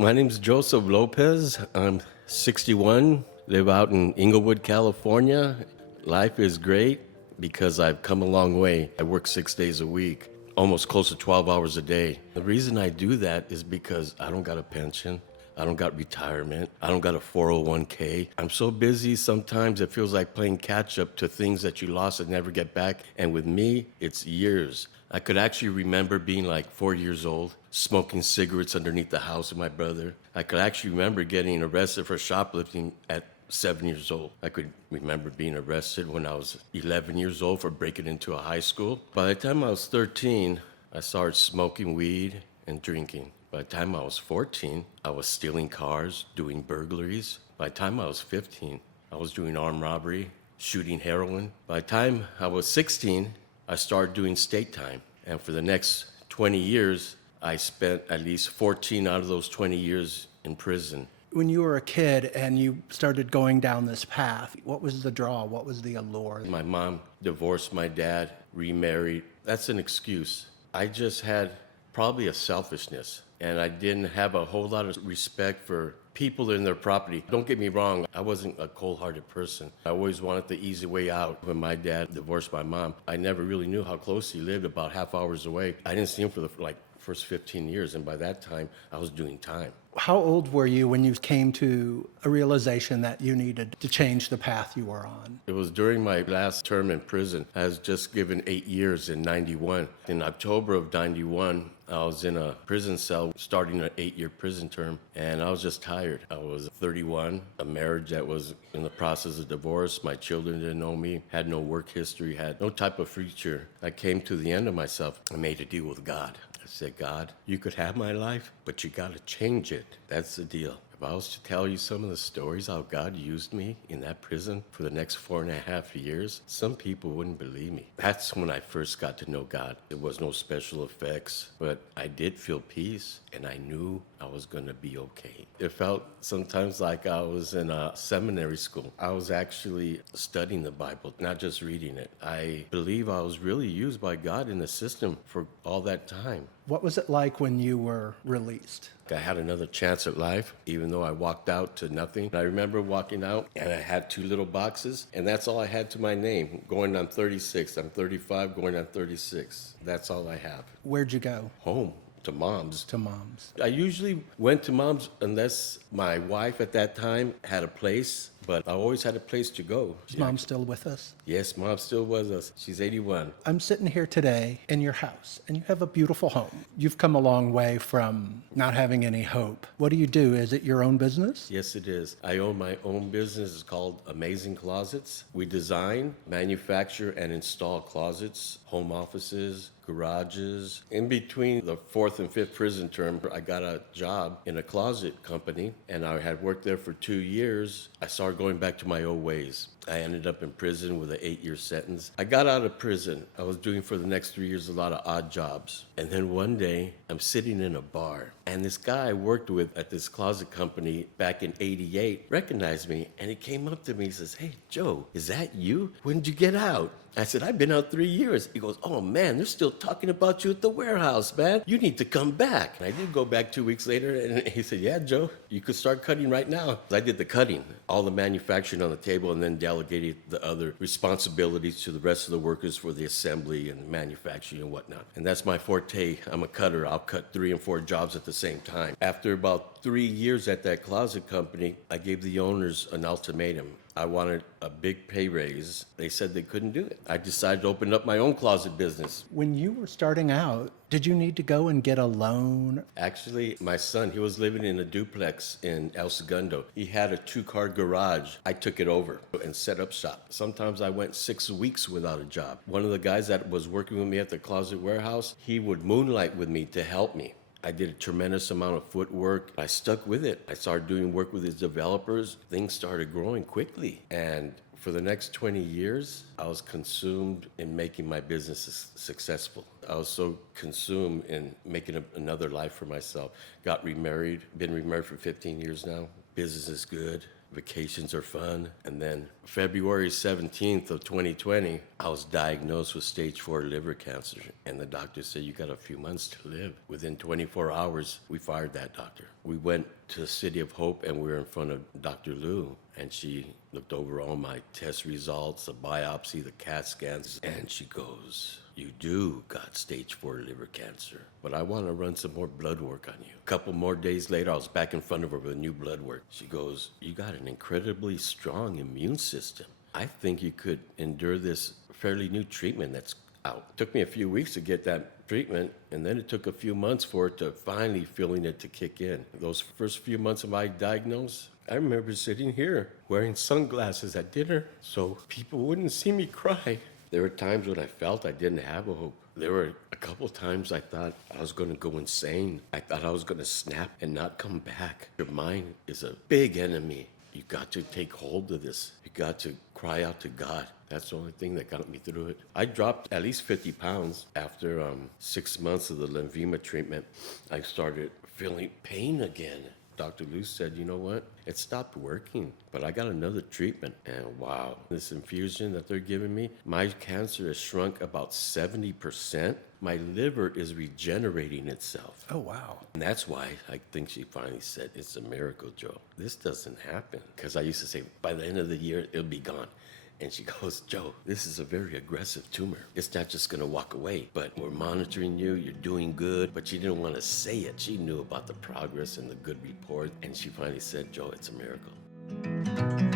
My name's Joseph Lopez. I'm 61, live out in Inglewood, California. Life is great because I've come a long way. I work 6 days a week, almost close to 12 hours a day. The reason I do that is because I don't got a pension. I don't got retirement. I don't got a 401k. I'm so busy sometimes it feels like playing catch up to things that you lost and never get back. And with me, it's years. I could actually remember being like 4 years old, smoking cigarettes underneath the house of my brother. I could actually remember getting arrested for shoplifting at 7 years old. I could remember being arrested when I was 11 years old for breaking into a high school. By the time I was 13, I started smoking weed and drinking. By the time I was 14, I was stealing cars, doing burglaries. By the time I was 15, I was doing armed robbery, shooting heroin. By the time I was 16, I started doing state time. And for the next 20 years, I spent at least 14 out of those 20 years in prison. When you were a kid and you started going down this path, what was the draw? What was the allure? My mom divorced my dad, remarried. That's an excuse. I just had probably a selfishness, and I didn't have a whole lot of respect for people in their property. Don't get me wrong, I wasn't a cold-hearted person. I always wanted the easy way out. When my dad divorced my mom, I never really knew how close he lived, about half hours away. I didn't see him for the first 15 years, and by that time, I was doing time. How old were you when you came to a realization that you needed to change the path you were on? It was during my last term in prison. I was just given 8 years in 91. In October of 91, I was in a prison cell starting an 8-year prison term, and I was just tired. I was 31, a marriage that was in the process of divorce. My children didn't know me, had no work history, had no type of future. I came to the end of myself. I made a deal with God. I said, God, you could have my life, but you got to change it. That's the deal. If I was to tell you some of the stories how God used me in that prison for the next 4.5 years, some people wouldn't believe me. That's when I first got to know God. There was no special effects, but I did feel peace, and I knew I was going to be okay. It felt sometimes like I was in a seminary school. I was actually studying the Bible, not just reading it. I believe I was really used by God in the system for all that time. What was it like when you were released? I had another chance at life, even though I walked out to nothing. I remember walking out and I had 2 little boxes, and that's all I had to my name. Going on 36. I'm 35, going on 36. That's all I have. Where'd you go? Home. To mom's. To mom's. I usually went to mom's unless my wife at that time had a place, but I always had a place to go. Is mom still with us? Yes, mom still with us. She's 81. I'm sitting here today in your house, and you have a beautiful home. You've come a long way from not having any hope. What do you do? Is it your own business? Yes, it is. I own my own business. It's called Amazing Closets. We design, manufacture, and install closets, home offices, garages. In between the 4th and 5th prison term, I got a job in a closet company, and I had worked there for 2 years. I started going back to my old ways. I ended up in prison with an 8-year sentence. I got out of prison. I was doing for the next 3 years a lot of odd jobs. And then one day, I'm sitting in a bar, and this guy I worked with at this closet company back in '88 recognized me, and he came up to me and says, "Hey, Joe, is that you? When did you get out?" I said, "I've been out 3 years." He goes, "Oh, man, they're still talking about you at the warehouse, man. You need to come back." And I did go back 2 weeks later, and he said, "Yeah, Joe, you could start cutting right now." I did the cutting, all the manufacturing on the table, and then delegated the other responsibilities to the rest of the workers for the assembly and manufacturing and whatnot. And that's my forte. I'm a cutter. I'll cut 3 and 4 jobs at the same time. After about 3 years at that closet company, I gave the owners an ultimatum. I wanted a big pay raise. They said they couldn't do it. I decided to open up my own closet business. When you were starting out, did you need to go and get a loan? Actually, my son, he was living in a duplex in El Segundo. He had a 2-car garage. I took it over and set up shop. Sometimes I went 6 weeks without a job. One of the guys that was working with me at the closet warehouse, he would moonlight with me to help me. I did a tremendous amount of footwork. I stuck with it. I started doing work with his developers. Things started growing quickly. And for the next 20 years, I was consumed in making my business successful. I was so consumed in making another life for myself. Got remarried, been remarried for 15 years now. business is good, vacations are fun. And then February 17th of 2020, I was diagnosed with stage 4 liver cancer. And the doctor said, you got a few months to live. Within 24 hours, we fired that doctor. We went to the City of Hope and we were in front of Dr. Lou. And she looked over all my test results, the biopsy, the CAT scans. And she goes, you do got stage 4 liver cancer, but I want to run some more blood work on you. A couple more days later, I was back in front of her with new blood work. She goes, you got an incredibly strong immune system. I think you could endure this fairly new treatment that's out. It took me a few weeks to get that treatment, and then it took a few months for it to finally feeling it to kick in. Those first few months of my diagnosis, I remember sitting here wearing sunglasses at dinner so people wouldn't see me cry. There were times when I felt I didn't have a hope. There were a couple times I thought I was going to go insane. I thought I was going to snap and not come back. Your mind is a big enemy. You got to take hold of this. You got to cry out to God. That's the only thing that got me through it. I dropped at least 50 pounds after 6 months of the lymphoma treatment. I started feeling pain again. Dr. Lou said, you know what? It stopped working, but I got another treatment. And wow, this infusion that they're giving me, my cancer has shrunk about 70%. My liver is regenerating itself. Oh, wow. And that's why I think she finally said, it's a miracle, Joe. This doesn't happen. Because I used to say, by the end of the year, it'll be gone. And she goes, Joe, this is a very aggressive tumor. It's not just going to walk away, but we're monitoring you. You're doing good. But she didn't want to say it. She knew about the progress and the good report. And she finally said, Joe, it's a miracle.